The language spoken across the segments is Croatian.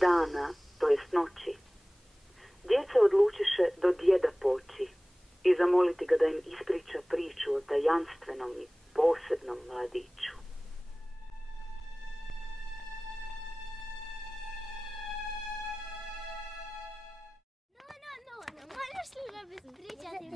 dana, to jest noći, djeca odlučiše do djeda poći i zamoliti ga da im ispriča priču o tajanstvenom i posebnom mladiću.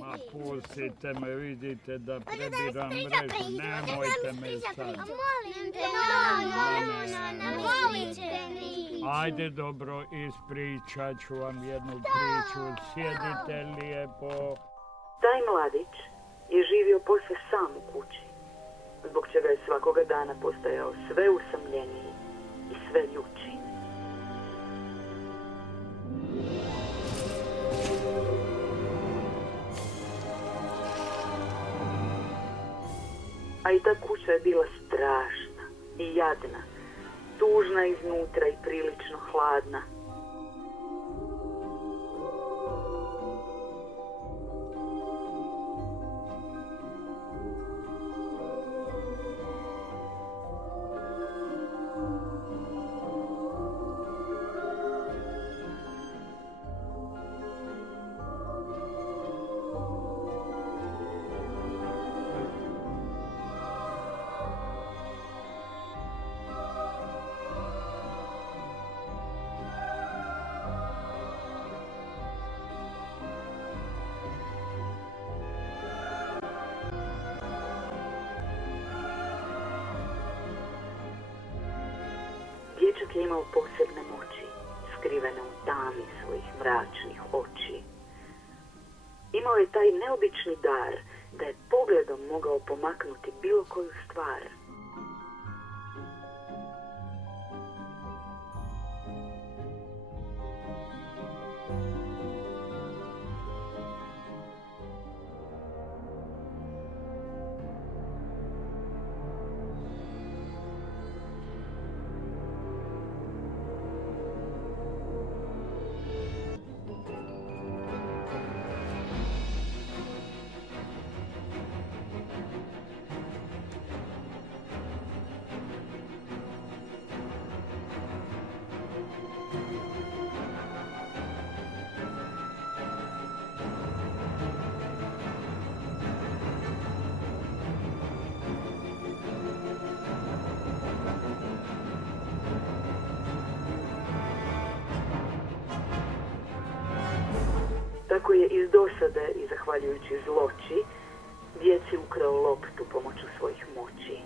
Ma pustite me, vidite da prebiram mrežu, nemojte me sad. Molim te, Ajde dobro, ispričat ću vam jednu priču, sjedite lijepo. Taj mladić je živio posve sam u kući, zbog čega je svakoga dana postajao sve usamljeniji i sve ljući. A i ta kuća je bila strašna i jadna, tužna iznutra i prilično hladna. Dječak je imao posebne moći, skrivene u tami svojih mračnih oči. Imao je taj neobični dar da je pogledom mogao pomaknuti bilo koju stvar. Tako je iz dosade i zahvaljujući zloći djeci ukrao loptu pomoću svojih moći.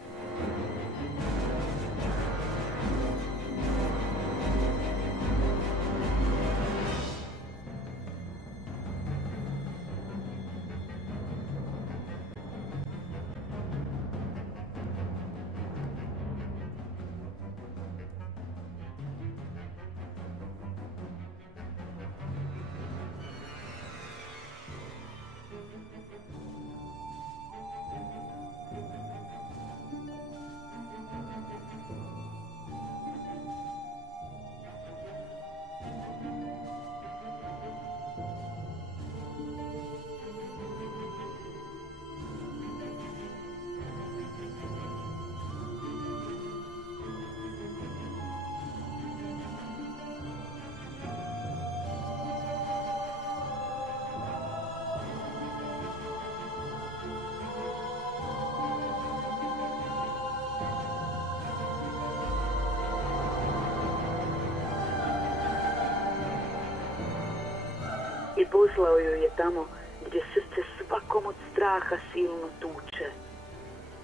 I poslao ju je tamo gdje srce svakom od straha silno tuče.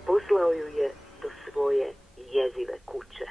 Poslao ju je do svoje jezive kuće.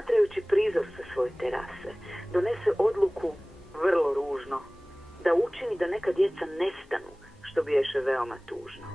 promatrajući prizor sa svoje terase, donese odluku, vrlo ružno, da učini da neka djeca nestanu, što biješe veoma tužno.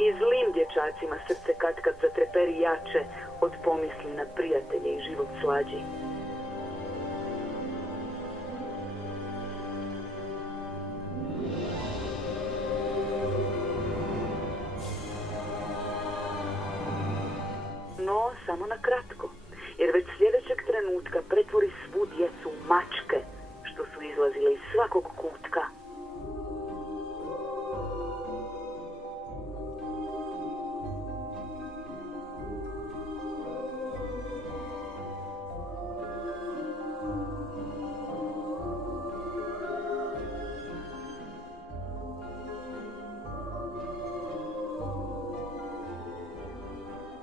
I zlim dječacima srce katkad zatreperi jače od pomisli na prijatelje i život slađi. No, samo na kratko, jer već sljedećeg trenutka pretvori svu djecu u mačke, što su izlazile iz svakog kutka.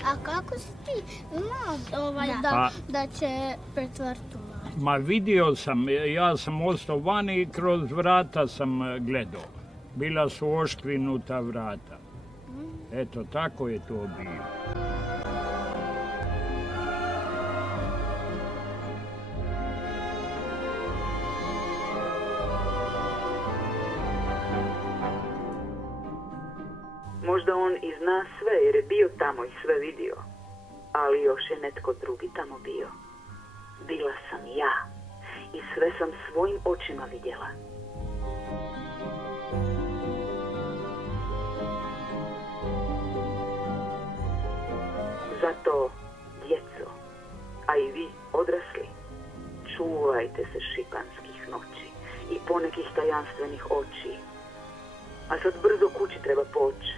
A kako si ti znao da će pretvrti u mačku? Ma vidio sam, ja sam ostao vani i kroz vrata sam gledao. Bila su oškrinuta vrata. Eto, tako je to bilo. Možda on i zna sve jer je bio tamo i sve vidio, ali još je netko drugi tamo bio. Bila sam ja i sve sam svojim očima vidjela. Zato, djeco, a i vi odrasli, čuvajte se šikanskih noći i ponekih tajanstvenih oči. A sad brzo kući treba poći.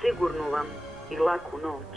Sigurnu vam i laku noć.